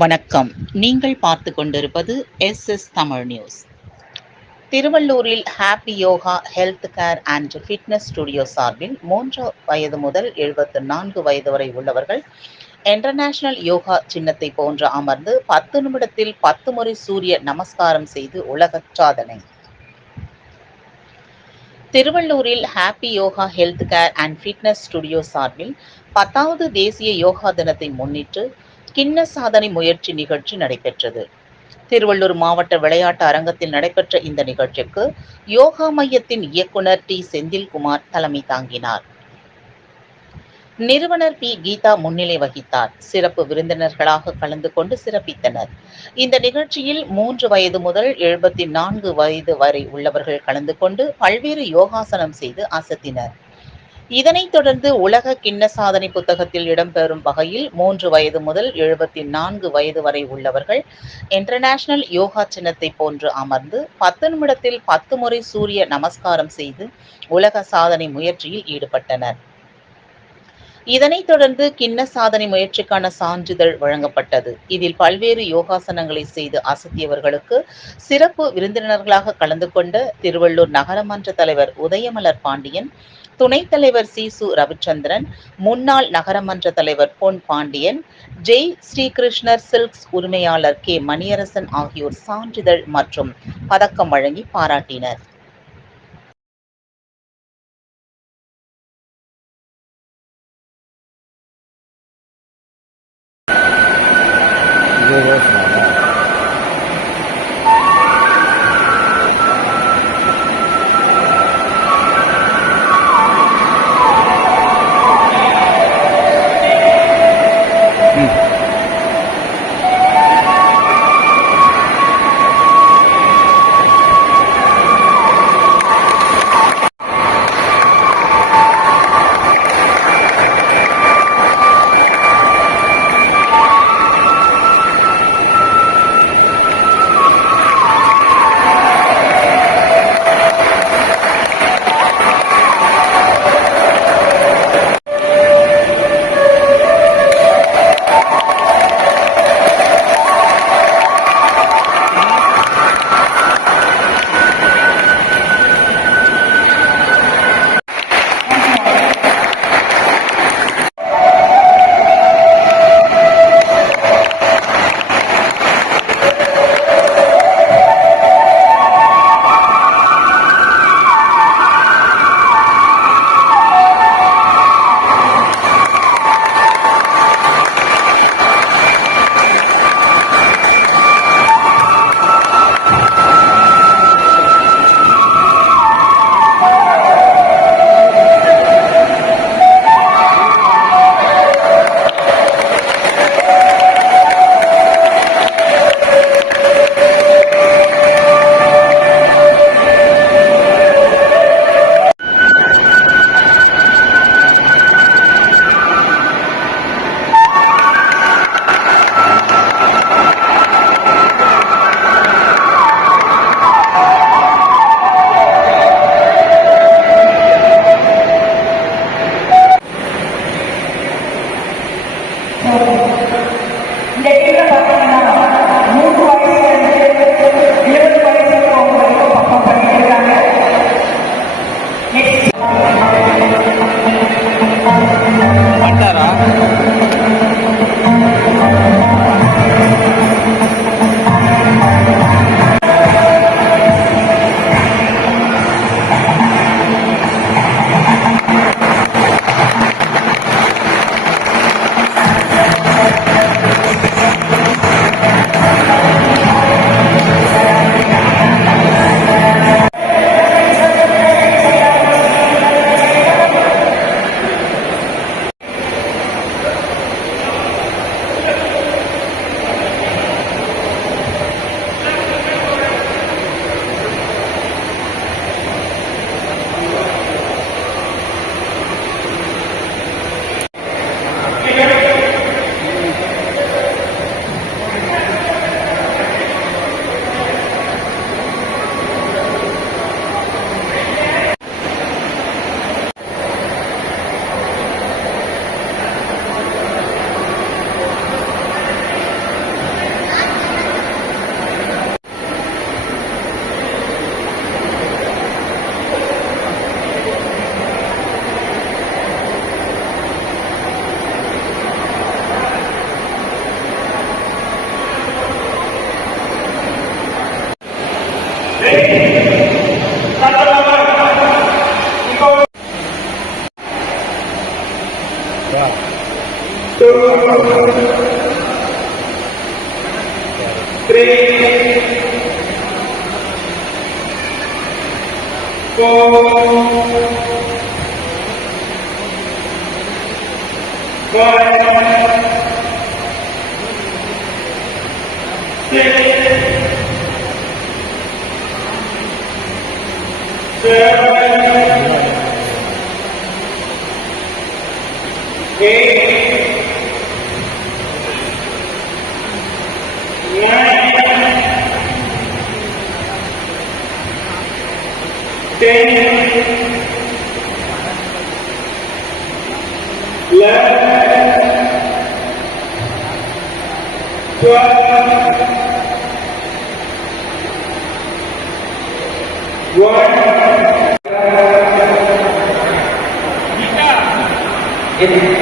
வணக்கம். நீங்கள் பார்த்து கொண்டிருப்பது எஸ் எஸ் தமிழ் நியூஸ். திருவள்ளூரில் happy yoga health care and fitness studio சார்பில் மூன்று வயது முதல் எழுபத்து நான்கு வயது வரை உள்ளவர்கள் இன்டர்நேஷனல் யோகா சின்னத்தை போன்று அமர்ந்து பத்து நிமிடத்தில் பத்து முறை சூரிய நமஸ்காரம் செய்து உலக சாதனை. திருவள்ளூரில் happy yoga health care and fitness studio சார்பில் பத்தாவது தேசிய யோகா தினத்தை முன்னிட்டு கிண்ண சாதனை முயற்சி நிகழ்ச்சி நடைபெற்றது. திருவள்ளூர் மாவட்ட விளையாட்டு அரங்கத்தில் நடைபெற்ற இந்த நிகழ்ச்சிக்கு யோகா மையத்தின் இயக்குனர் டி. செந்தில்குமார் தலைமை தாங்கினார். நிறுவனர் பி. கீதா முன்னிலை வகித்தார். சிறப்பு விருந்தினர்களாக கலந்து கொண்டு சிறப்பித்தனர். இந்த நிகழ்ச்சியில் மூன்று வயது முதல் எழுபத்தி நான்கு வயது வரை உள்ளவர்கள் கலந்து கொண்டு பல்வேறு யோகாசனம் செய்து அசத்தினர். இதனைத் தொடர்ந்து உலக கிண்ண சாதனை புத்தகத்தில் இடம்பெறும் வகையில் மூன்று வயது முதல் எழுபத்தி நான்கு வயது வரை உள்ளவர்கள் இன்டர்நேஷனல் யோகா சின்னத்தை போன்று அமர்ந்து பத்து நிமிடத்தில் பத்து முறை சூரிய நமஸ்காரம் செய்து உலக சாதனை முயற்சியில் ஈடுபட்டனர். இதனைத் தொடர்ந்து கிண்ண சாதனை முயற்சிக்கான சான்றிதழ் வழங்கப்பட்டது. இதில் பல்வேறு யோகாசனங்களை செய்து அசத்தியவர்களுக்கு சிறப்பு விருந்தினர்களாக கலந்து கொண்ட திருவள்ளூர் நகரமன்ற தலைவர் உதயமலர் பாண்டியன் துணைத் தலைவர் சீசு ரவிச்சந்திரன் முன்னாள் நகரமன்ற தலைவர் பொன் பாண்டியன் ஜெய் ஸ்ரீகிருஷ்ணர் சில்க்ஸ் உரிமையாளர் கே மணியரசன் ஆகியோர் சான்றிதழ் மற்றும் பதக்கம் வழங்கி பாராட்டினர். three, four, five, six, ten, eleven, one. ini.